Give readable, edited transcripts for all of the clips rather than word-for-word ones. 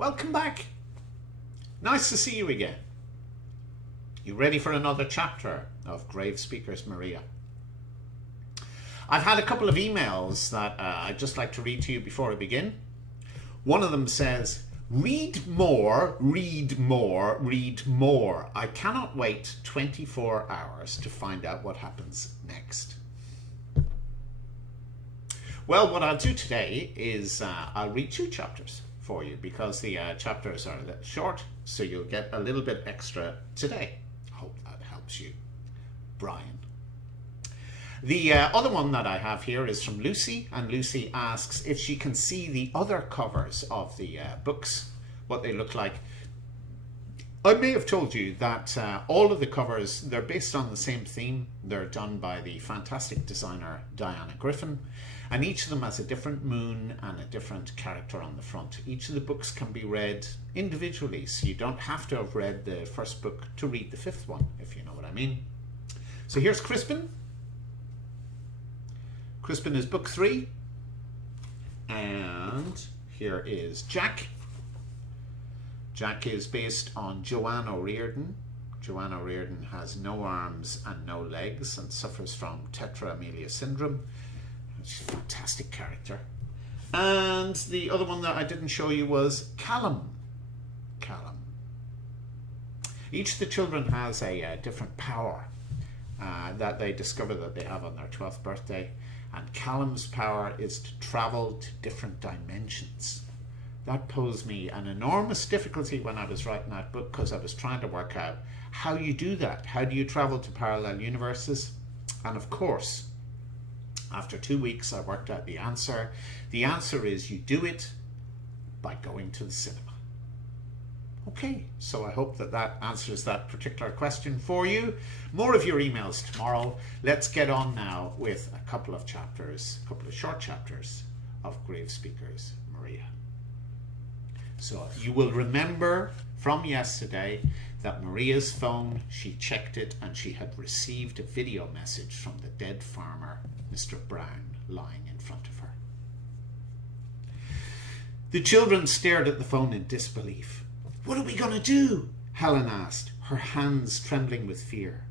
Welcome back. Nice to see you again. You ready for another chapter of Gravespeakers, Maria? I've had a couple of emails that I'd just like to read to you before I begin. One of them says, read more, read more, read more. I cannot wait 24 hours to find out what happens next. Well, what I'll do today is I'll read 2 chapters for you because the chapters are a little short, so you'll get a little bit extra today. Hope that helps you. Brian. The other one that I have here is from Lucy, and Lucy asks if she can see the other covers of the books, what they look like. I may have told you that all of the covers, they're based on the same theme. They're done by the fantastic designer Diana Griffin, and each of them has a different moon and a different character on the front. Each of the books can be read individually, so you don't have to have read the first book to read the 5th one, if you know what I mean. So here's Crispin. Crispin is book 3, and here is Jack. Jack is based on Joanne O'Riordan. Joanne O'Riordan has no arms and no legs and suffers from tetraamelia syndrome. She's a fantastic character. And the other one that I didn't show you was Callum. Callum. Each of the children has a different power that they discover that they have on their 12th birthday. And Callum's power is to travel to different dimensions. That posed me an enormous difficulty when I was writing that book, because I was trying to work out how you do that. How do you travel to parallel universes? And of course, after 2 weeks, I worked out the answer. The answer is you do it by going to the cinema. Okay, so I hope that that answers that particular question for you. More of your emails tomorrow. Let's get on now with a couple of chapters, a couple of short chapters of Gravespeakers, Maria. So you will remember from yesterday that Maria's phone, she checked it and she had received a video message from the dead farmer, Mr. Brown, lying in front of her. The children stared at the phone in disbelief. What are we going to do? Helen asked, her hands trembling with fear.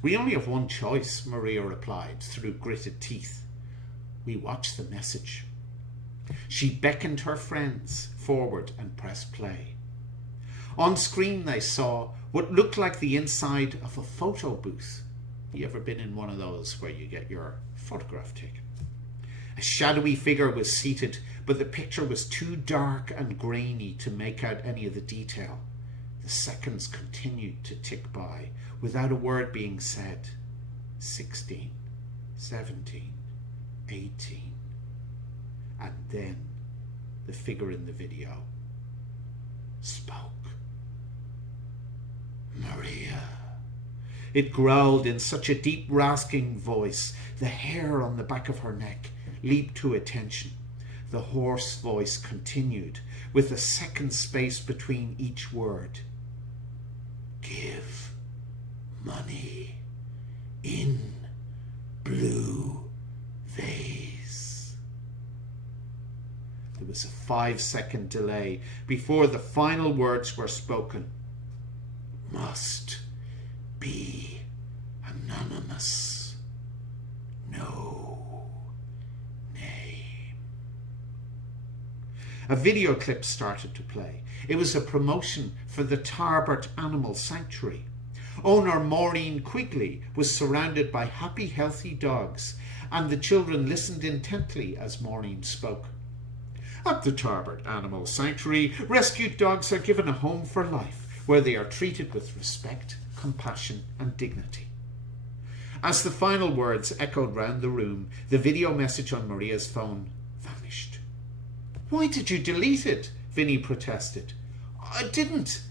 We only have one choice, Maria replied through gritted teeth. We watch the message. She beckoned her friends forward and pressed play. On screen they saw what looked like the inside of a photo booth. You ever been in one of those where you get your photograph taken? A shadowy figure was seated, but the picture was too dark and grainy to make out any of the detail. The seconds continued to tick by without a word being said. 16, 17, 18. And then the figure in the video spoke. Maria. It growled in such a deep, rasping voice. The hair on the back of her neck leaped to attention. The hoarse voice continued, with a second space between each word. Give money in blue vase. There was a 5-second delay before the final words were spoken. Must be anonymous. No name. A video clip started to play. It was a promotion for the Tarbert Animal Sanctuary. Owner Maureen Quigley was surrounded by happy, healthy dogs, and the children listened intently as Maureen spoke. At the Tarbert Animal Sanctuary, rescued dogs are given a home for life, where they are treated with respect, compassion and dignity. As the final words echoed round the room, the video message on Maria's phone vanished. Why did you delete it? Vinny protested. I didn't.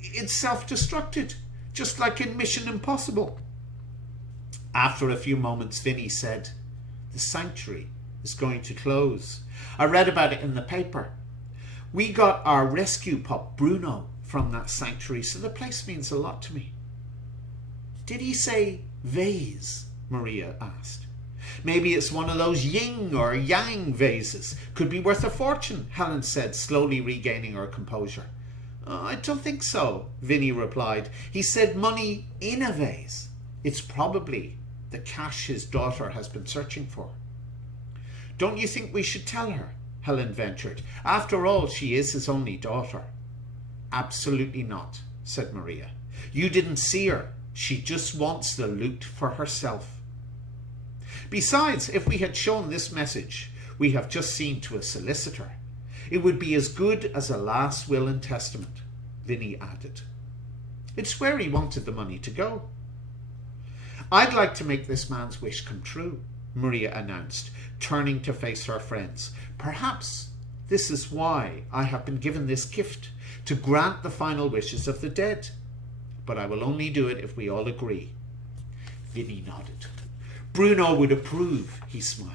It's self-destructed, just like in Mission Impossible. After a few moments, Vinny said, the sanctuary is going to close. I read about it in the paper. We got our rescue pup, Bruno, from that sanctuary, so the place means a lot to me. Did he say vase? Maria asked. Maybe it's one of those yin or yang vases. Could be worth a fortune, Helen said, slowly regaining her composure. I don't think so, Vinny replied. He said money in a vase. It's probably the cash his daughter has been searching for. Don't you think we should tell her? Helen ventured. After all, she is his only daughter. Absolutely not, said Maria. You didn't see her. She just wants the loot for herself. Besides, if we had shown this message we have just seen to a solicitor, it would be as good as a last will and testament, Vinny added. It's where he wanted the money to go. I'd like to make this man's wish come true, Maria announced, turning to face her friends. Perhaps this is why I have been given this gift, to grant the final wishes of the dead. But I will only do it if we all agree. Vinny nodded. Bruno would approve, he smiled.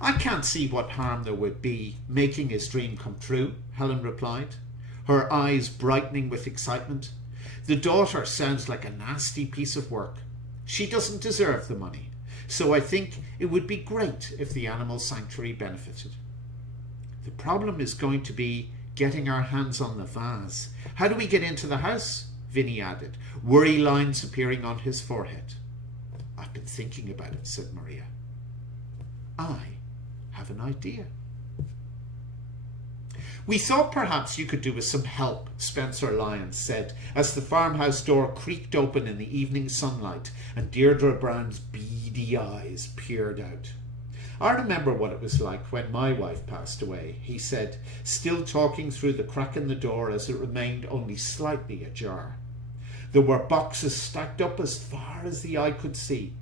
I can't see what harm there would be making his dream come true, Helen replied, her eyes brightening with excitement. The daughter sounds like a nasty piece of work. She doesn't deserve the money, so I think it would be great if the animal sanctuary benefited. The problem is going to be getting our hands on the vase. How do we get into the house? Vinny added, worry lines appearing on his forehead. I've been thinking about it, said Maria. I have an idea. We thought perhaps you could do with some help, Spencer Lyons said, as the farmhouse door creaked open in the evening sunlight and Deirdre Brown's beady eyes peered out. I remember what it was like when my wife passed away, he said, still talking through the crack in the door as it remained only slightly ajar. There were boxes stacked up as far as the eye could see.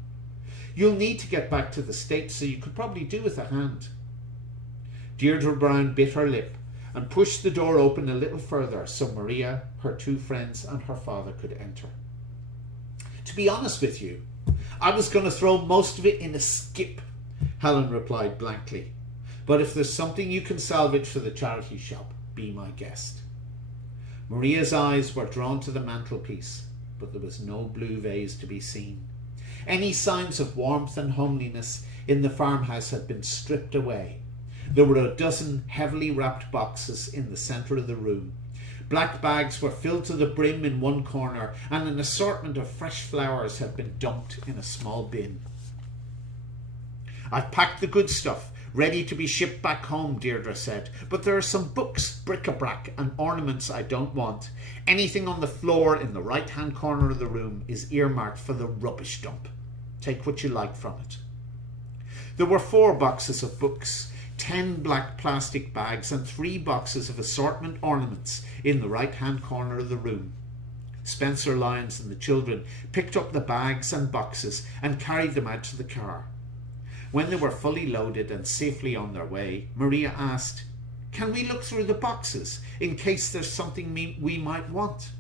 You'll need to get back to the States, so you could probably do with a hand. Deirdre Brown bit her lip and pushed the door open a little further so Maria, her two friends and her father could enter. To be honest with you, I was going to throw most of it in a skip, Helen replied blankly. But if there's something you can salvage for the charity shop, be my guest. Maria's eyes were drawn to the mantelpiece, but there was no blue vase to be seen. Any signs of warmth and homeliness in the farmhouse had been stripped away. There were a dozen heavily wrapped boxes in the centre of the room. Black bags were filled to the brim in one corner, and an assortment of fresh flowers had been dumped in a small bin. I've packed the good stuff, ready to be shipped back home, Deirdre said, but there are some books, bric-a-brac and ornaments I don't want. Anything on the floor in the right-hand corner of the room is earmarked for the rubbish dump. Take what you like from it. There were 4 boxes of books, 10 black plastic bags and 3 boxes of assortment ornaments in the right-hand corner of the room. Spencer Lyons and the children picked up the bags and boxes and carried them out to the car. When they were fully loaded and safely on their way, Maria asked, Can we look through the boxes in case there's something we might want?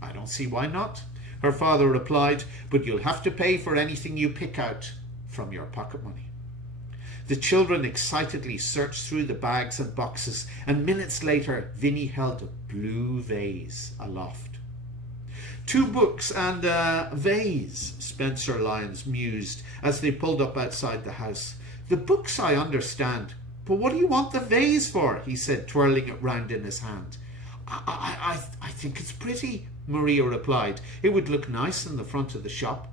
I don't see why not, her father replied, but you'll have to pay for anything you pick out from your pocket money. The children excitedly searched through the bags and boxes, and minutes later Vinny held a blue vase aloft. 2 books and a vase, Spencer Lyons mused as they pulled up outside the house. The books I understand, but what do you want the vase for? He said, twirling it round in his hand. I think it's pretty, Maria replied. It would look nice in the front of the shop.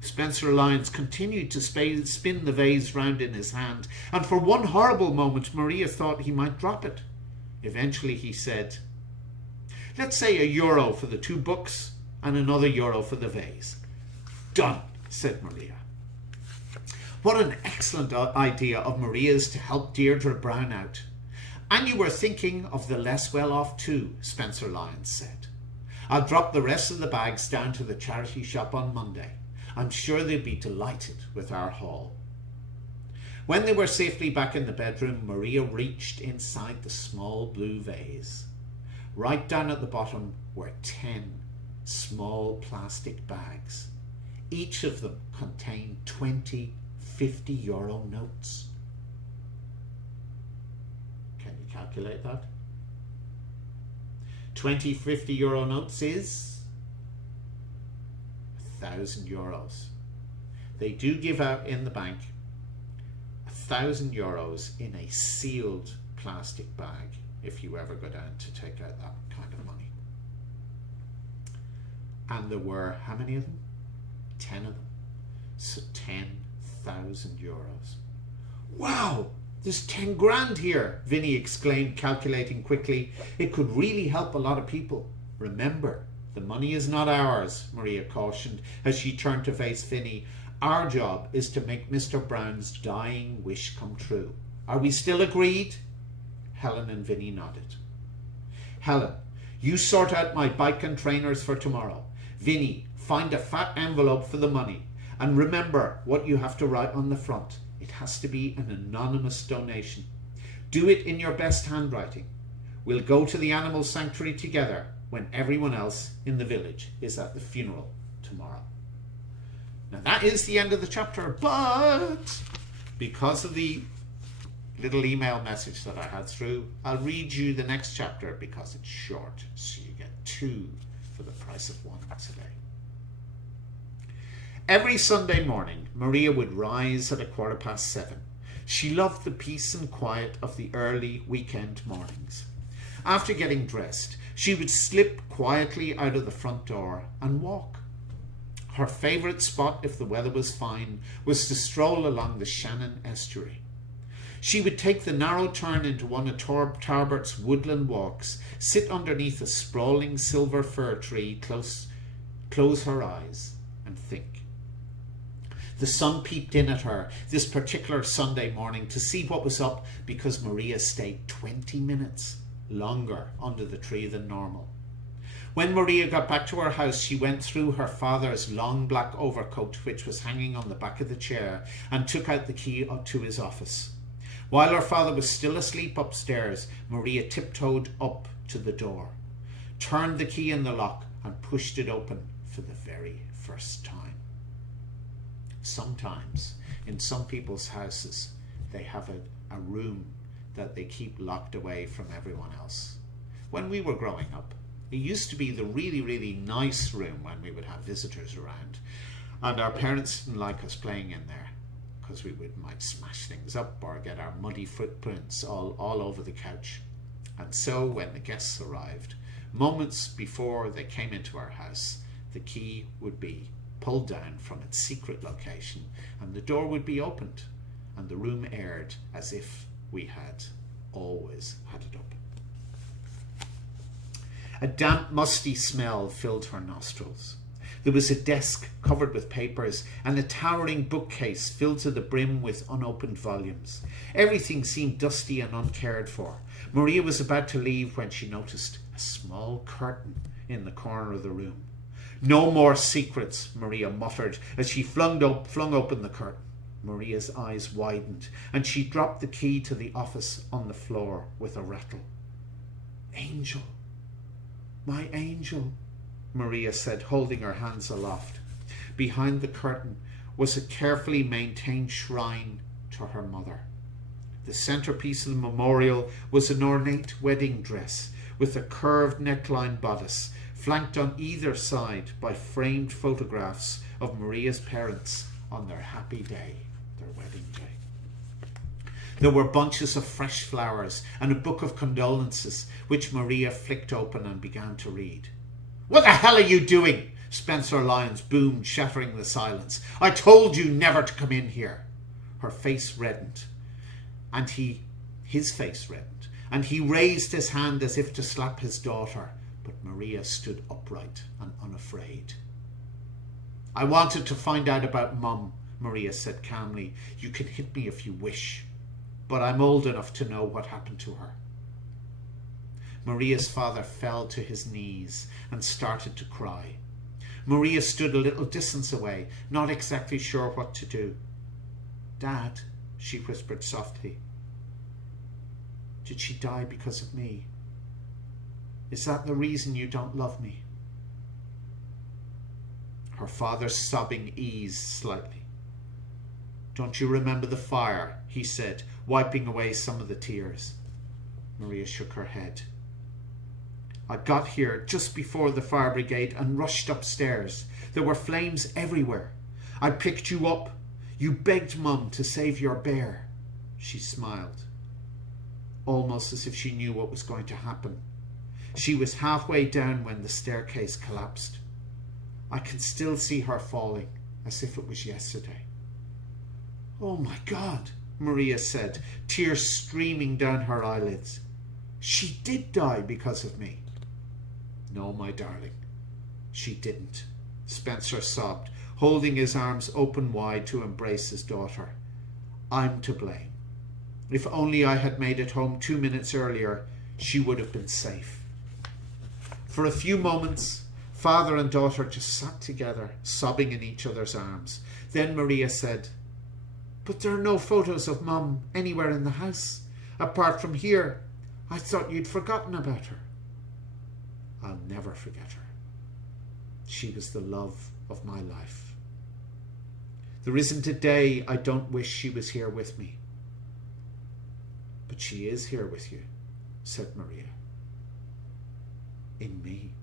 Spencer Lyons continued to spin the vase round in his hand, and for one horrible moment Maria thought he might drop it. Eventually he said, Let's say €1 for the 2 books and another €1 for the vase. Done, said Maria. What an excellent idea of Maria's to help Deirdre Brown out. And you were thinking of the less well-off too, Spencer Lyons said. I'll drop the rest of the bags down to the charity shop on Monday. I'm sure they'll be delighted with our haul. When they were safely back in the bedroom, Maria reached inside the small blue vase. Right down at the bottom were 10 small plastic bags. Each of them contained 20 €50 notes. Can you calculate that? 20 €50 notes is €1,000. They do give out in the bank €1,000 in a sealed plastic bag if you ever go down to take out that kind of money. And there were, how many of them? 10 of them. So €10,000. Wow, there's 10 grand here, Vinny exclaimed, calculating quickly. It could really help a lot of people. Remember, the money is not ours, Maria cautioned as she turned to face Vinny. Our job is to make Mr. Brown's dying wish come true. Are we still agreed? Helen and Vinny nodded. Helen, you sort out my bike and trainers for tomorrow. Vinny, find a fat envelope for the money. And remember what you have to write on the front. It has to be an anonymous donation. Do it in your best handwriting. We'll go to the animal sanctuary together when everyone else in the village is at the funeral tomorrow. Now that is the end of the chapter, but because of the little email message that I had through, I'll read you the next chapter because it's short, so you get 2 for the price of 1 today. Every Sunday morning, Maria would rise at 7:15. She loved the peace and quiet of the early weekend mornings. After getting dressed, she would slip quietly out of the front door and walk. Her favourite spot, if the weather was fine, was to stroll along the Shannon estuary. She would take the narrow turn into one of Tarbert's woodland walks, sit underneath a sprawling silver fir tree, close her eyes and think. The sun peeped in at her this particular Sunday morning to see what was up because Maria stayed 20 minutes longer under the tree than normal. When Maria got back to her house, she went through her father's long black overcoat, which was hanging on the back of the chair, and took out the key to his office. While her father was still asleep upstairs, Maria tiptoed up to the door, turned the key in the lock, and pushed it open for the very first time. Sometimes, in some people's houses, they have a room that they keep locked away from everyone else. When we were growing up, it used to be the really, really nice room when we would have visitors around, and our parents didn't like us playing in there because we might smash things up or get our muddy footprints all over the couch. And so when the guests arrived, moments before they came into our house, the key would be pulled down from its secret location and the door would be opened and the room aired as if we had always had it open. A damp, musty smell filled her nostrils. There was a desk covered with papers and a towering bookcase filled to the brim with unopened volumes. Everything seemed dusty and uncared for. Maria was about to leave when she noticed a small curtain in the corner of the room. No more secrets, Maria muttered as she flung open the curtain. Maria's eyes widened and she dropped the key to the office on the floor with a rattle. Angel, my angel, Maria said, holding her hands aloft. Behind the curtain was a carefully maintained shrine to her mother. The centerpiece of the memorial was an ornate wedding dress with a curved neckline bodice, flanked on either side by framed photographs of Maria's parents on their happy day, their wedding day. There were bunches of fresh flowers and a book of condolences, which Maria flicked open and began to read. What the hell are you doing? Spencer Lyons boomed, shattering the silence. I told you never to come in here. Her face reddened, and his face reddened, and he raised his hand as if to slap his daughter. But Maria stood upright and unafraid. I wanted to find out about Mum, Maria said calmly. You can hit me if you wish, but I'm old enough to know what happened to her. Maria's father fell to his knees and started to cry. Maria stood a little distance away, not exactly sure what to do. Dad, she whispered softly, did she die because of me? Is that the reason you don't love me? Her father's sobbing eased slightly. Don't you remember the fire? He said, wiping away some of the tears. Maria shook her head. I got here just before the fire brigade and rushed upstairs. There were flames everywhere. I picked you up. You begged Mum to save your bear." She smiled, almost as if she knew what was going to happen. She was halfway down when the staircase collapsed. I can still see her falling, as if it was yesterday. "Oh my God," Maria said, tears streaming down her eyelids. "She did die because of me." "No, my darling, she didn't," Spencer sobbed, holding his arms open wide to embrace his daughter. "I'm to blame. If only I had made it home 2 minutes earlier, she would have been safe." For a few moments, father and daughter just sat together, sobbing in each other's arms. Then Maria said, "But there are no photos of Mum anywhere in the house, apart from here. I thought you'd forgotten about her." "I'll never forget her. She was the love of my life. There isn't a day I don't wish she was here with me." "But she is here with you," said Maria. "In me."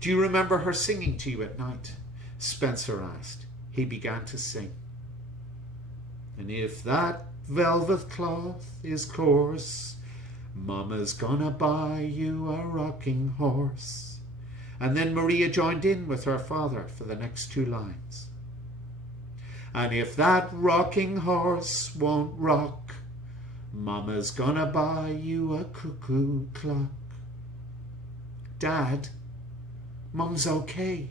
"Do you remember her singing to you at night?" Spencer asked. He began to sing. "And if that velvet cloth is coarse, Mama's gonna buy you a rocking horse." And then Maria joined in with her father for the next 2 lines. "And if that rocking horse won't rock, Mama's gonna buy you a cuckoo clock." "Dad, Mum's okay.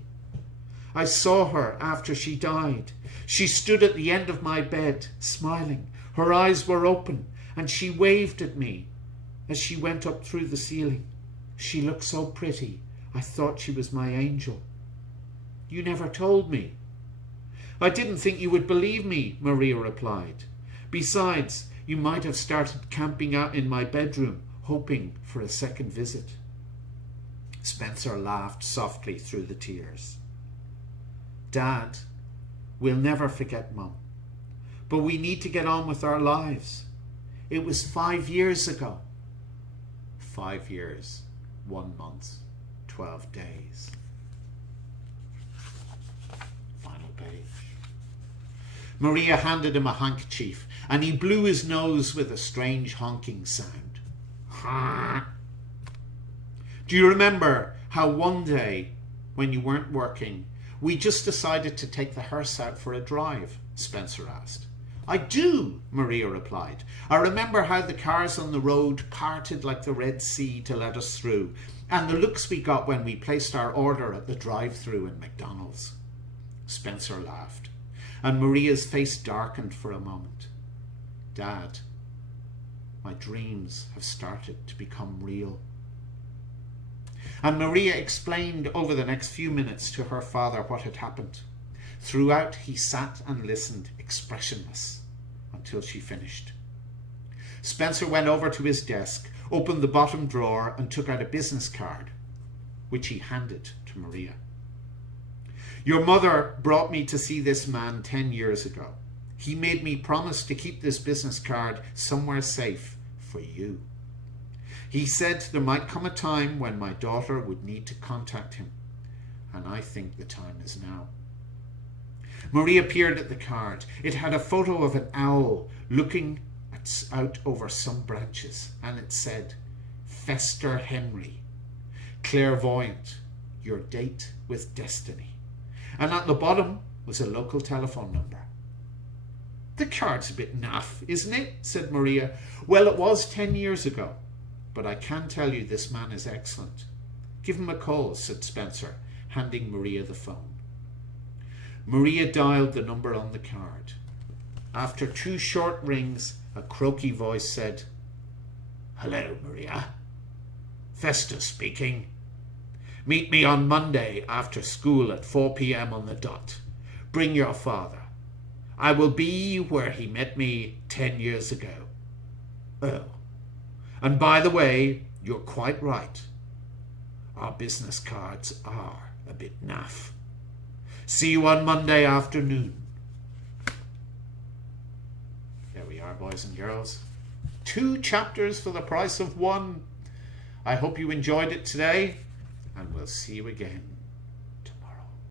I saw her after she died. She stood at the end of my bed, smiling. Her eyes were open, and she waved at me as she went up through the ceiling. She looked so pretty. I thought she was my angel." "You never told me." "I didn't think you would believe me," Maria replied. "Besides, you might have started camping out in my bedroom, hoping for a second visit." Spencer laughed softly through the tears. "Dad, we'll never forget Mum, but we need to get on with our lives. It was 5 years ago." 5 years, 1 month, 12 days. Final page. Maria handed him a handkerchief, and he blew his nose with a strange honking sound. "Do you remember how one day, when you weren't working, we just decided to take the hearse out for a drive?" Spencer asked. "I do," Maria replied. "I remember how the cars on the road parted like the Red Sea to let us through, and the looks we got when we placed our order at the drive-thru in McDonald's." Spencer laughed, and Maria's face darkened for a moment. "Dad, my dreams have started to become real." And Maria explained over the next few minutes to her father what had happened. Throughout, he sat and listened, expressionless, until she finished. Spencer went over to his desk, opened the bottom drawer, and took out a business card, which he handed to Maria. "Your mother brought me to see this man 10 years ago. He made me promise to keep this business card somewhere safe for you. He said there might come a time when my daughter would need to contact him, and I think the time is now." Maria peered at the card. It had a photo of an owl looking out over some branches, and it said, "Fester Henry, clairvoyant, your date with destiny." And at the bottom was a local telephone number. "The card's a bit naff, isn't it?" said Maria. "Well, it was 10 years ago, but I can tell you this man is excellent. Give him a call," said Spencer, handing Maria the phone. Maria dialed the number on the card. After 2 short rings, a croaky voice said, "Hello, Maria. Festa speaking. Meet me on Monday after school at 4 p.m. on the dot. Bring your father. I will be where he met me 10 years ago. Oh, and by the way, you're quite right. Our business cards are a bit naff. See you on Monday afternoon." There we are, boys and girls. 2 chapters for the price of 1. I hope you enjoyed it today, and we'll see you again